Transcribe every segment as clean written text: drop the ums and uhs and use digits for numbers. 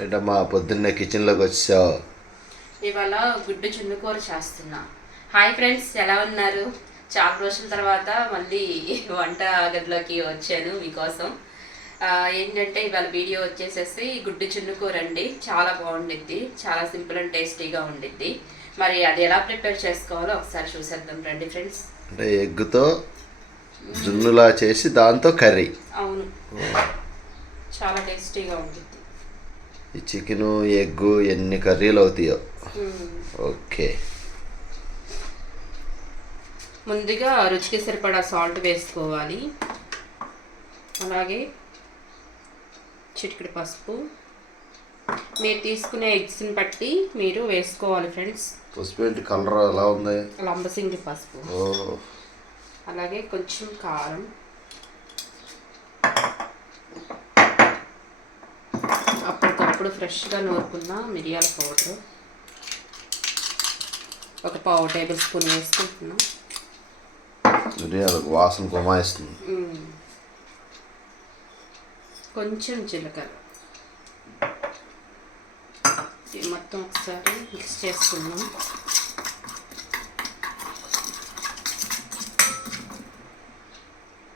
ఏంటమ్మా పొద్దున్నే కిచెన్లోకి వచ్చావు? ఇవాళ గుడ్డు చున్నుకూర చేస్తున్నా. హాయ్ ఫ్రెండ్స్, ఎలా ఉన్నారు? చాలా రోజుల తర్వాత మళ్ళీ వంట గదిలోకి వచ్చాను మీకోసం. ఏంటంటే ఇవాళ వీడియో వచ్చేసేసి గుడ్డు చున్నుకూర అండి. చాలా బాగుండిద్ది, చాలా సింపుల్ అండ్ టేస్టీగా ఉండిద్ది. మరి అది ఎలా ప్రిపేర్ చేసుకోవాలో ఒకసారి చూసేద్దాం రండి ఫ్రెండ్స్. అంటే ఎగ్గుతో జున్నులా చేసి దాంతో కర్రీ. అవును, చాలా టేస్టీగా ఉంటుంది. ఈ చికెను ఎగ్గు ఎన్ని కర్రీలు అవుతాయో. ఓకే, ముందుగా రుచికి సరిపడా సాల్ట్ వేసుకోవాలి. అలాగే చిటికెడు పసుపు. మీరు తీసుకునే ఎగ్స్ని బట్టి మీరు వేసుకోవాలి ఫ్రెండ్స్. పసుపు ఏంటి కలర్ ఎలా ఉంది? లంబసింగి పసుపు. అలాగే కొంచెం కారం, అప్పటికప్పుడు ఫ్రెష్గా నూరుకున్న మిరియాల పౌడర్ ఒక 1/2 టేబుల్ స్పూన్ వేసుకుంటున్నాం. మిరియాలకు వాసన గుమాయిస్తుంది. కొంచెం జీలకర్ర. ఇది మొత్తం ఒకసారి మిక్స్ చేసుకున్నాం.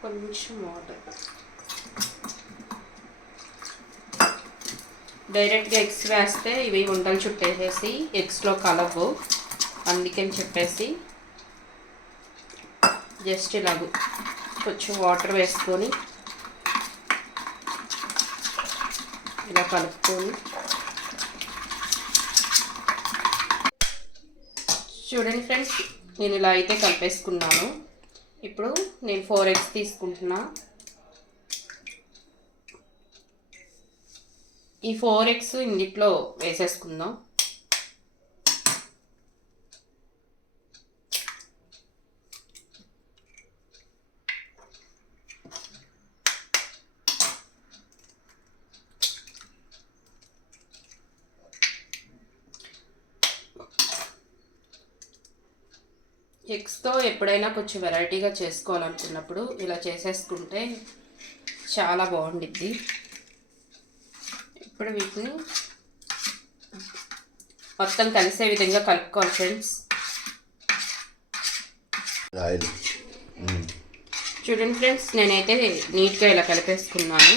కొంచెం వాటర్. డైరెక్ట్గా ఎగ్స్ వేస్తే ఇవి ఉండలు చుట్టేసేసి ఎగ్స్లో కలవు, అందుకని చెప్పేసి జస్ట్ ఇలాగ కొంచెం వాటర్ వేసుకొని ఇలా కలుపుకొని చూడండి ఫ్రెండ్స్, నేను ఇలా అయితే కలిపేసుకున్నాను. ఇప్పుడు నేను 4 ఎగ్స్ తీసుకుంటున్నా. ఈ 4 ఎగ్స్ ఇందులో వేసేసుకుందాం. ఎగ్స్తో ఎప్పుడైనా కొంచెం వెరైటీగా చేసుకోవాలనుకున్నప్పుడు ఇలా చేసేసుకుంటే చాలా బాగుండిద్ది. ఇప్పుడు వీటిని మొత్తం కలిసే విధంగా కలుపుకోవాలి ఫ్రెండ్స్. చూడండి ఫ్రెండ్స్, నేనైతే నీట్గా ఇలా కలిపేసుకున్నాను.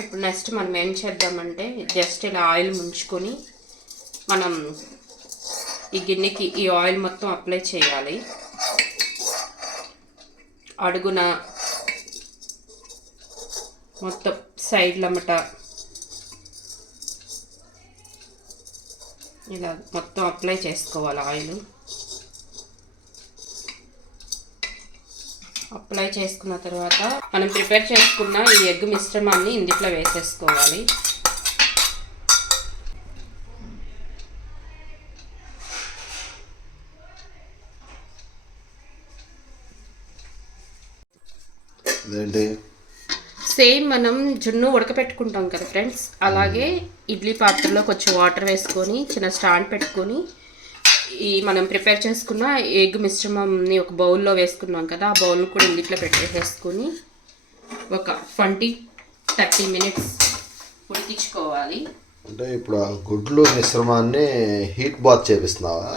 ఇప్పుడు నెక్స్ట్ మనం ఏం చేద్దామంటే జస్ట్ ఇలా ఆయిల్ ముంచుకొని మనం ఈ గిన్నెకి ఈ ఆయిల్ మొత్తం అప్లై చేయాలి. అడుగున మొత్తం సైడ్లమ్మట ఇలా మొత్తం అప్లై చేసుకోవాలి ఆయిల్. అప్లై చేసుకున్న తర్వాత మనం ప్రిపేర్ చేసుకున్న ఈ ఎగ్ మిశ్రమాన్ని ఇందులో వేసేసుకోవాలి. సేమ్ మనం జున్ను ఉడకపెట్టుకుంటాం కదా ఫ్రెండ్స్, అలాగే ఇడ్లీ పాత్రలో కొంచెం వాటర్ వేసుకొని చిన్న స్టాండ్ పెట్టుకొని ఈ మనం ప్రిపేర్ చేసుకున్న ఎగ్ మిశ్రమంని ఒక బౌల్లో వేసుకున్నాం కదా, ఆ బౌల్ని కూడా ఇందులో పెట్టేసేసుకొని ఒక 20-30 మినిట్స్ ఉడికించుకోవాలి. అంటే ఇప్పుడు ఆ గుడ్లు మిశ్రమాన్ని హీట్ బాత్ చేపిస్తున్నావా?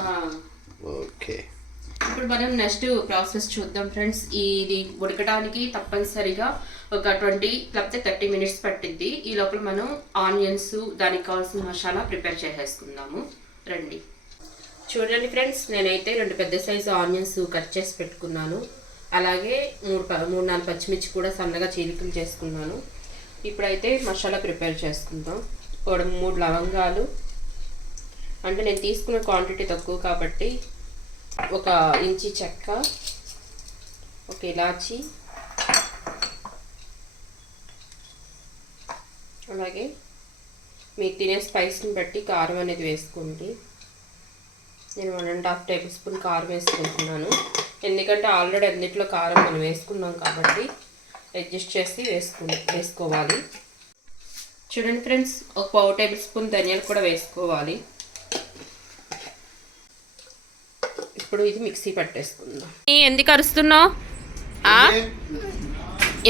ఓకే, ఇప్పుడు మనం నెక్స్ట్ ప్రాసెస్ చూద్దాం ఫ్రెండ్స్. ఇది ఉడకడానికి తప్పనిసరిగా ఒక 20 లేకపోతే 30 మినిట్స్ పట్టిద్ది. ఈ లోపల మనం ఆనియన్స్, దానికి కావాల్సిన మసాలా ప్రిపేర్ చేసేసుకుందాము రండి. చూడండి ఫ్రెండ్స్, నేనైతే 2 పెద్ద సైజు ఆనియన్స్ కట్ చేసి పెట్టుకున్నాను. అలాగే 3-4 పచ్చిమిర్చి కూడా సన్నగా చీలికలు చేసుకున్నాను. ఇప్పుడైతే మసాలా ప్రిపేర్ చేసుకుందాం. 3 లవంగాలు, అంటే నేను తీసుకున్న క్వాంటిటీ తక్కువ కాబట్టి 1 ఇంచి చెక్క, 1 ఇలాచి, అలాగే మీకు తినే స్పైస్ని బట్టి కారం అనేది వేసుకోండి. నేను 1.5 టేబుల్ స్పూన్ కారం వేసుకుంటున్నాను, ఎందుకంటే ఆల్రెడీ అన్నిట్లో కారం మనం వేసుకున్నాం కాబట్టి అడ్జస్ట్ చేసి వేసుకోవాలి. చూడండి ఫ్రెండ్స్, 1 టేబుల్ స్పూన్ ధనియాలు కూడా వేసుకోవాలి. ఇప్పుడు ఇది మిక్సీ పట్టేసుకుందాం. ఎందుకు అరుస్తున్నావు?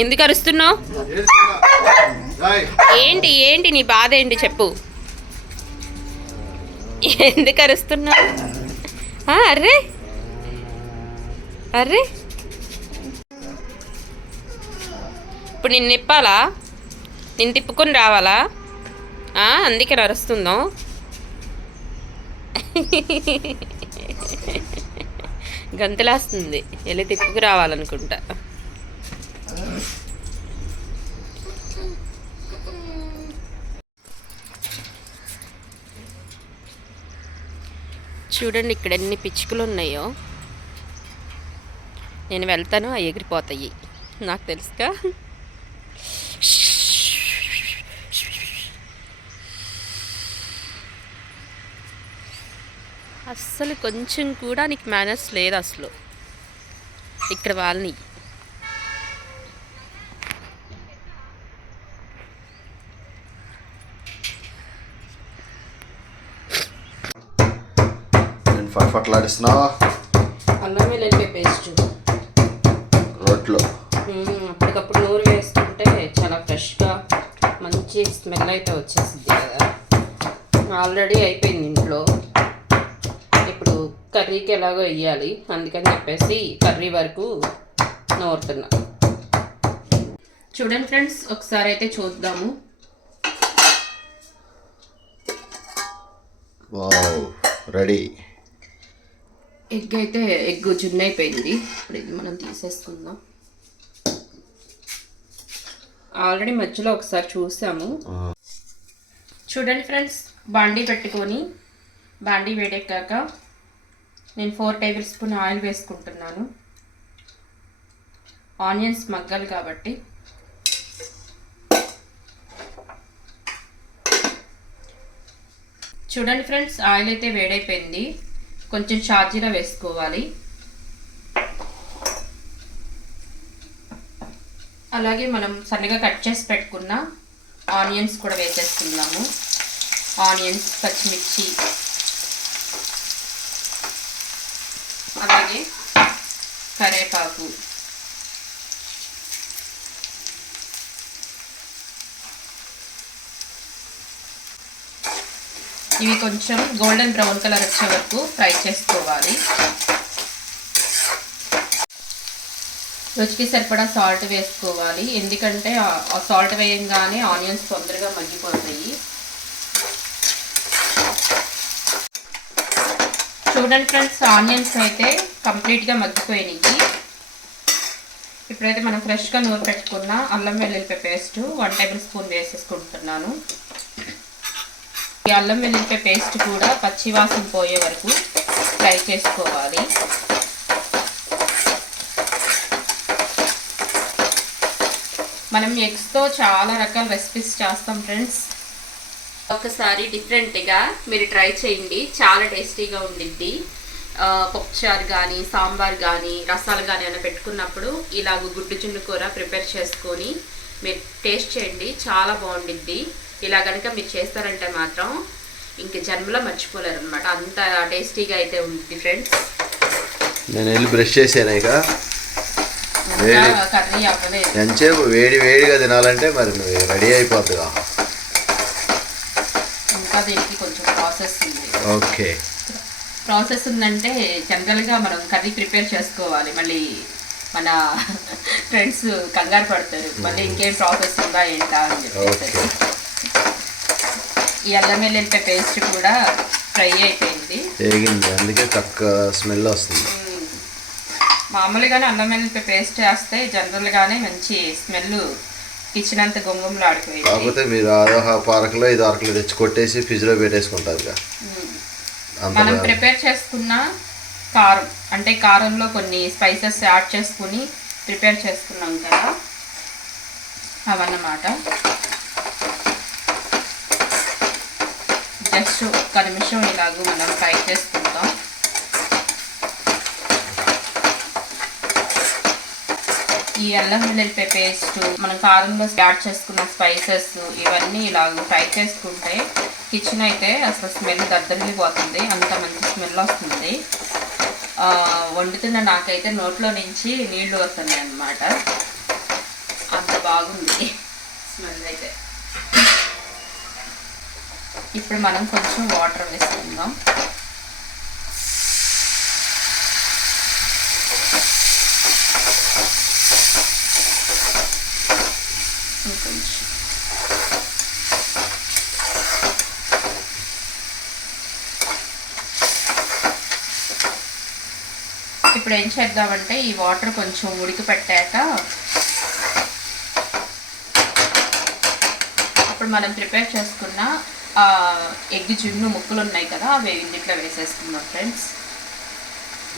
ఎందుకు అరుస్తున్నావు? ఏంటి ఏంటి నీ బాధ ఏంటి చెప్పు. ఎందుకు అరుస్తున్నావు? అర్రే అర్రే, ఇప్పుడు నిన్ను నిప్పాలా? నేను తిప్పుకొని రావాలా? అందుకే నరుస్తుందో. గంతులేస్తుంది, వెళ్ళి తిప్పుకు రావాలనుకుంటా. చూడండి ఇక్కడ ఎన్ని పిచ్చుకలు ఉన్నాయో. నేను వెళ్తాను, అవి ఎగిరిపోతాయి, నాకు తెలుసుగా. అస్సలు కొంచెం కూడా నీకు మేనర్స్ లేదు అసలు. ఇక్కడ వాళ్ళని ఫట్లాడిస్తున్నావా? అల్లం వెల్లుల్లి పేస్ట్ రోట్లో అప్పటికప్పుడు నూరు వేసుకుంటే చాలా ఫ్రెష్గా మంచి స్మెల్ అయితే వచ్చేసింది కదా. ఆల్రెడీ అయిపోయింది ఇంట్లో, ఇప్పుడు కర్రీకి ఎలాగో వేయాలి, అందుకని చెప్పేసి కర్రీ వరకు నూరుతున్నా. చూడండి ఫ్రెండ్స్, ఒకసారి అయితే చూద్దాము. Wow, ready. ఎగ్ అయితే జున్ను అయిపోయింది. ఇప్పుడు ఇది మనం తీసేసుకుందాం. ఆల్రెడీ మధ్యలో ఒకసారి చూసాము. చూడండి ఫ్రెండ్స్, బాండీ పెట్టుకొని బాండీ వేడెక్కాక నేను 4 టేబుల్ స్పూన్ ఆయిల్ వేసుకుంటున్నాను. ఆనియన్స్ మగ్గాలి కాబట్టి. చూడండి ఫ్రెండ్స్, ఆయిల్ అయితే వేడైపోయింది. కొంచెం షాజీరా వేసుకోవాలి. అలాగే మనం సన్నగా కట్ చేసి పెట్టుకున్న ఆనియన్స్ కూడా వేసేసుకుందాము. ఆనియన్స్, పచ్చిమిర్చి, అలాగే కరివేపాకు, ఇవి కొంచెం గోల్డెన్ బ్రౌన్ కలర్ వచ్చే వరకు ఫ్రై చేసుకోవాలి. రుచికి సరిపడా సాల్ట్ వేసుకోవాలి, ఎందుకంటే ఆ సాల్ట్ వేయంగానే ఆనియన్స్ తొందరగా మగ్గిపోతాయి. చూడండి ఫ్రెండ్స్, ఆనియన్స్ అయితే కంప్లీట్గా మగ్గిపోయినాయి. ఇప్పుడైతే మనం ఫ్రెష్గా నూరు పెట్టుకున్న అల్లం వెల్లుల్లిపాయ పేస్ట్ 1 టేబుల్ స్పూన్ వేసేసుకుంటున్నాను. ఈ అల్లం వెల్లుల్లిపాయ పేస్ట్ కూడా పచ్చివాసన పోయే వరకు ఫ్రై చేసుకోవాలి. మనం ఎగ్స్తో చాలా రకాల రెసిపీస్ చేస్తాం ఫ్రెండ్స్. ఒకసారి డిఫరెంట్గా మీరు ట్రై చేయండి, చాలా టేస్టీగా ఉండిద్ది. పప్పుచారు కానీ, సాంబార్ కానీ, రసాలు కానీ ఏమైనా పెట్టుకున్నప్పుడు ఇలాగ గుడ్డు చున్ను కూర ప్రిపేర్ చేసుకొని మీరు టేస్ట్ చేయండి, చాలా బాగుండిద్ది. ఇలా కనుక మీరు చేస్తారంటే మాత్రం ఇంక జన్మలో మర్చిపోలేరు అనమాట, అంత టేస్టీగా అయితే ఉంటుంది ఫ్రెండ్స్. నేను వెళ్ళి బ్రష్ చేసాను. ఇక కర్రీ అవ్వలేదు, ఎంతసేపు వేడిగా తినాలంటే మరి రెడీ అయిపోతుందా? ఇంకా దీనికి కొంచెం ప్రాసెస్ ఉంది. ఓకే, ప్రాసెస్ ఉందంటే జనరల్గా మనం కర్రీ ప్రిపేర్ చేసుకోవాలి, మళ్ళీ మన ఫ్రెండ్స్ కంగారు పడతారు, మళ్ళీ ఇంకేం ప్రాసెస్ ఉందా ఏంటా అని చెప్పేసి. ఈ అల్లం వెల్లుల్లిపాయ పేస్ట్ కూడా ఫ్రై అయిపోయింది, వేగింది, అందుకే తక్కువ స్మెల్ వస్తుంది. మామూలుగానే అల్లం వెల్లుల్లిపాయ పేస్ట్ వేస్తే జనరల్గానే మంచి స్మెల్, కిచెన్ అంతా గొంగంలో ఆడిపోయింది. కాకపోతే మీరు అదొక అరకిలో 5 అరకిలో తెచ్చి కొట్టేసి ఫ్రిడ్జ్లో పెట్టేసుకుంటారు. మనం ప్రిపేర్ చేసుకున్న కారం, అంటే కారంలో కొన్ని స్పైసెస్ యాడ్ చేసుకుని ప్రిపేర్ చేసుకున్నాం కదా, అవన్నమాట. జస్ట్ 1 నిమిషం ఇలాగూ మనం ఫ్రై చేసుకుంటాం. ఈ అల్లం వెల్లుల్లిపాయ పేస్ట్, మనం కారంలో యాడ్ చేసుకున్న స్పైసెస్, ఇవన్నీ ఇలాగ ఫ్రై చేసుకుంటే కిచెన్ అయితే అసలు స్మెల్ దద్దరిల్లిపోతుంది, అంత మంచి స్మెల్ వస్తుంది. వండుతున్న నాకైతే నోట్లో నుంచి నీళ్లు వస్తున్నాయి అన్నమాట, అంత బాగుంది స్మెల్ అయితే. ఇప్పుడు మనం కొంచెం వాటర్ వేసుకుందాం. ఇంకొంచెం ఇప్పుడు ఏం చేద్దామంటే ఈ వాటర్ కొంచెం ఉడికి పెట్టాక అప్పుడు మనం ప్రిపేర్ చేసుకున్న ఎగ్ జున్ను ముక్కలు ఉన్నాయి కదా, అవి ఇందులో వేసేసుకుందాం ఫ్రెండ్స్.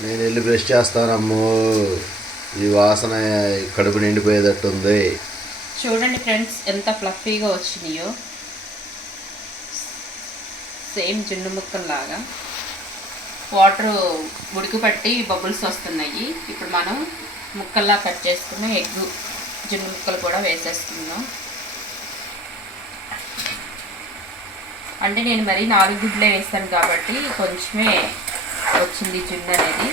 నేను వెళ్ళి బ్రష్ చేస్తానమ్మో, ఈ వాసన కడుపు నిండిపోయేటట్టు ఉంది. చూడండి ఫ్రెండ్స్ ఎంత ఫ్లఫీగా వచ్చినాయో, సేమ్ జున్ను ముక్కల్లాగా. వాటర్ ఉడికిపట్టి బబుల్స్ వస్తున్నాయి. ఇప్పుడు మనం ముక్కల్లా కట్ చేసుకున్న ఎగ్ జున్ను ముక్కలు కూడా వేసేసుకుందాం. అంటే నేను మరి 4 గుడ్లే వేస్తాను కాబట్టి కొంచెమే వచ్చింది జున్ను అనేది.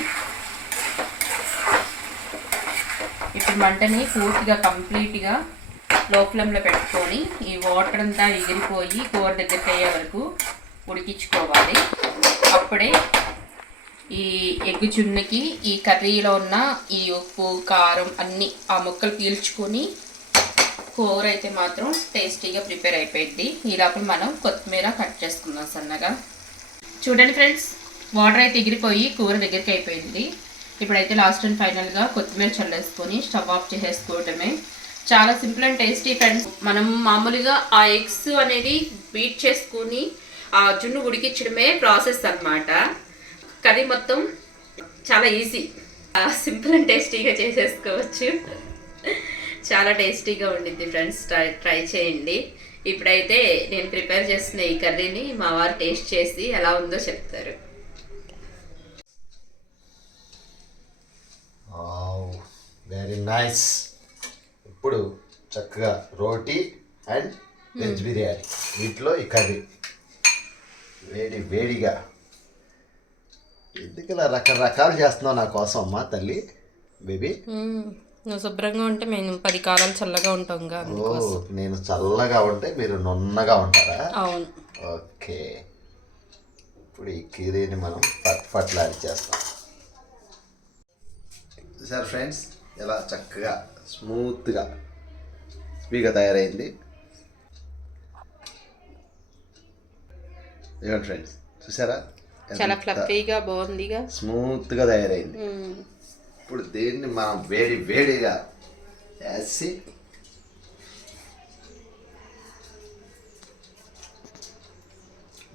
ఇప్పుడు మంటని పూర్తిగా కంప్లీట్గా లో ఫ్లేమ్లో పెట్టుకొని ఈ వాటర్ అంతా ఎగిరిపోయి కూర దగ్గరికి అయ్యే వరకు ఉడికించుకోవాలి. అప్పుడే ఈ ఎగ్ జున్నుకి ఈ కర్రీలో ఉన్న ఈ ఉప్పు కారం అన్నీ ఆ ముక్కలు పీల్చుకొని కూర అయితే మాత్రం టేస్టీగా ప్రిపేర్ అయిపోయింది. ఈ లోపల మనం కొత్తిమీర కట్ చేసుకుందాం సన్నగా. చూడండి ఫ్రెండ్స్, వాటర్ అయితే ఎగిరిపోయి కూర దగ్గరికి అయిపోయింది. ఇప్పుడైతే లాస్ట్ అండ్ ఫైనల్గా కొత్తిమీర చల్లేసుకొని స్టవ్ ఆఫ్ చేసేసుకోవటమే. చాలా సింపుల్ అండ్ టేస్టీ ఫ్రెండ్స్. మనం మామూలుగా ఆ ఎగ్స్ అనేది బీట్ చేసుకొని ఆ జున్ను ఉడికించడమే ప్రాసెస్ అన్నమాట. కర్రీ మొత్తం చాలా ఈజీ, సింపుల్ అండ్ టేస్టీగా చేసేసుకోవచ్చు. చాలా టేస్టీగా ఉండిద్ది ఫ్రెండ్స్, ట్రై చేయండి. ఇప్పుడైతే నేను ప్రిపేర్ చేస్తున్న ఈ కర్రీని మా వారు టేస్ట్ చేసి ఎలా ఉందో చెప్తారు. Very nice. ఇప్పుడు చక్కగా రోటీ అండ్ వెజ్ బిర్యానీ, వీటిలో ఈ కర్రీ వేడి వేడిగా. ఎందుకు ఇలా రకరకాలు చేస్తున్నావు నా కోసం అమ్మా తల్లి బేబీ? నువ్వు శుభ్రంగా ఉంటే మేము 10 కాలాలు చల్లగా ఉంటాం. ఓ, నేను చల్లగా ఉంటే మీరు నున్నగా ఉంటారా? అవును. ఓకే, ఇప్పుడు ఈ కర్రీని మనం ఫట్లాడి చేస్తాం. సార్ ఫ్రెండ్స్, ఇలా చక్కగా స్మూత్గా స్పీగా తయారైంది. ఏమండి ఫ్రెండ్స్, చూసారా? చాలా ఫ్లఫీగా బాగుందిగా, స్మూత్గా తయారైంది. ఇప్పుడు దీన్ని మనం వేడి వేడిగా వేసి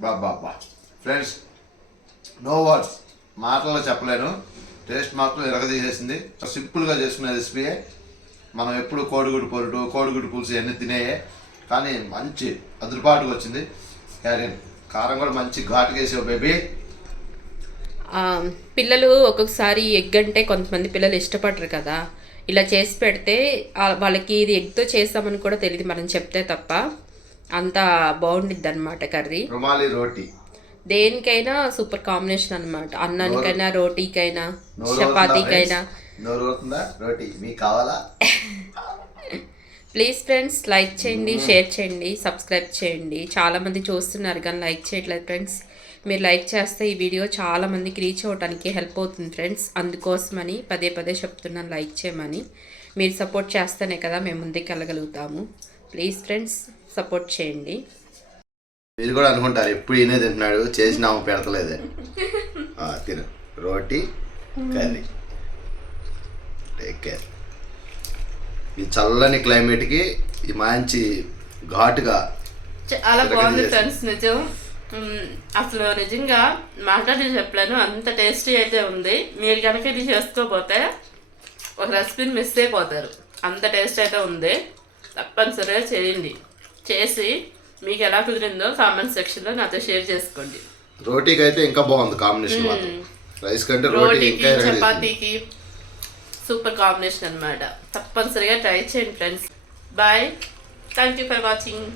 బాబా ఫ్రెండ్స్, నో వర్డ్స్, మాటల్లో చెప్పలేను. టేస్ట్ మాత్రం ఎరగదీసేసింది. సింపుల్గా చేసుకునే రెసిపీయే. మనం ఎప్పుడు కోడిగుడ్డు పులుసు ఇవన్నీ తినేయే, కానీ మంచి అదురుపాటుగా వచ్చింది. క్యారియన్ కారం కూడా మంచి ఘాటుగా వేసావు బేబీ. పిల్లలు ఒక్కొక్కసారి ఎగ్ అంటే కొంతమంది పిల్లలు ఇష్టపడరు కదా, ఇలా చేసి పెడితే వాళ్ళకి ఇది ఎగ్తో చేస్తామని కూడా తెలియదు మనం చెప్తే తప్ప. అంత బాగుండిద్ది అనమాట కర్రీ. రుమాలి రోటీ దేనికైనా సూపర్ కాంబినేషన్ అనమాట. అన్నానికైనా, రోటీకైనా, చపాతీకైనా. రోటీ మీకు కావాలా? ప్లీజ్ ఫ్రెండ్స్, లైక్ చేయండి, షేర్ చేయండి, సబ్స్క్రైబ్ చేయండి. చాలామంది చూస్తున్నారు కానీ లైక్ చేయట్లేదు ఫ్రెండ్స్. మీరు లైక్ చేస్తే ఈ వీడియో చాలామందికి రీచ్ అవ్వడానికి హెల్ప్ అవుతుంది ఫ్రెండ్స్. అందుకోసమని పదే చెప్తున్నాను లైక్ చేయమని. మీరు సపోర్ట్ చేస్తేనే కదా మేము ముందుకు వెళ్ళగలుగుతాము. ప్లీజ్ ఫ్రెండ్స్, సపోర్ట్ చేయండి. మీరు కూడా అనుకుంటారు ఎప్పుడు ఈయనే తింటున్నాడు, చేసిన ఆమె పెడతలేదే. తిను రోటీ కర్రీ. Take care. ఈ చల్లని క్లైమేట్కి ఈ మంచి ఘాటుగా చాలా బాగుంది ఫ్రెండ్స్. నిజం, అసలు నిజంగా మాట్లాడి చెప్పలేను, అంత టేస్టీ అయితే ఉంది. మీరు కనుక ఇది చేసుకోకపోతే ఒక రెసిపీని మిస్ అయిపోతారు. అంత టేస్ట్ అయితే ఉంది. తప్పనిసరిగా చేయండి. చేసి మీకు ఎలా కుదిరిందో కామెంట్ సెక్షన్లో నాతో షేర్ చేసుకోండి. రోటీకి అయితే ఇంకా బాగుంది కాంబినేషన్. రైస్ కంటే రోటీకి, చపాతీకి సూపర్ కాంబినేషన్ అనమాట. తప్పనిసరిగా ట్రై చేయండి friends. Bye, thank you for watching.